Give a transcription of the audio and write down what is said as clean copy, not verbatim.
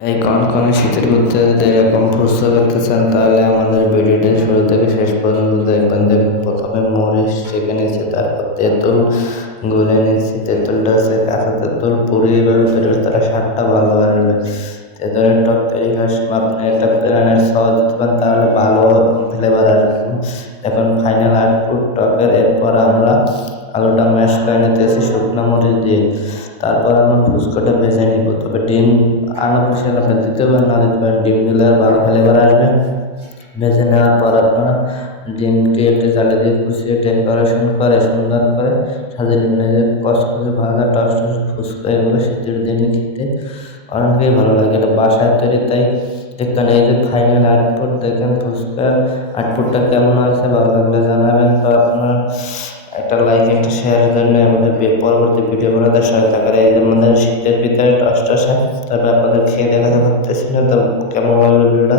এই কনকনে শীতের মধ্যে যদি এরকম ফুসকা করতে চান তাহলে আমাদের ভিডিওটা শুরু থেকে শেষ পর্যন্ত দেখবেন। দেখুন, প্রথমে মরিচ চেপে নিয়েছি, তারপর তেঁতুল গুলে নিয়েছি। তেঁতুলটা আছে কাঁচা তেঁতুল, পুড়িয়ে এভাবে তৈরি তারা স্বাদটা ভালো আসবে। তেঁতুলের টক তৈরি করার সময় আপনি একটা প্যানের সস দিতে পারেন, তাহলে ভালো ফ্লেভার আসবে। এখন ফাইনাল আউটপুট টকের। এরপর আমরা আলুটা ম্যাশ করে নিতেছি শুকনো মরিচ দিয়ে। তারপর আমরা ফুচকাটা ভেজে নিব। তবে ডিম আনঅফিসিয়াল আপনি দিতে পারেন, না দিতে পারেন, ডিম দিলে আর ভালো ফ্লেভার আসবে। ভেজে নেওয়ার পর আপনারা ডিমটি একটি জালি দিয়ে কুচিয়ে ডেকোরেশন করে সুন্দর করে সাজিয়ে নেবেন। এই যে কচকচে ভাজা টস টস ফুচকা, এগুলো শীতের দিনে খেতে অনেকই ভালো লাগে। এটা বাসায় তৈরি, তাই দেখবেন। এই যে ফাইনাল আউটপুট দেখেন, ফুচকার আউটপুটটা কেমন হয়েছে, ভালো লাগলে জানাবেন। তো আপনার একটা লাইক একটা শেয়ারের জন্য আমাদের পরবর্তী ভিডিও বানাতে সহায়তা করে। এই যে আমাদের শীতের ভিতরে টস টসা, তবে আপনাদের খেয়ে দেখাতে পারতেছি না, তো কেমন লাগলো ভিডিওটা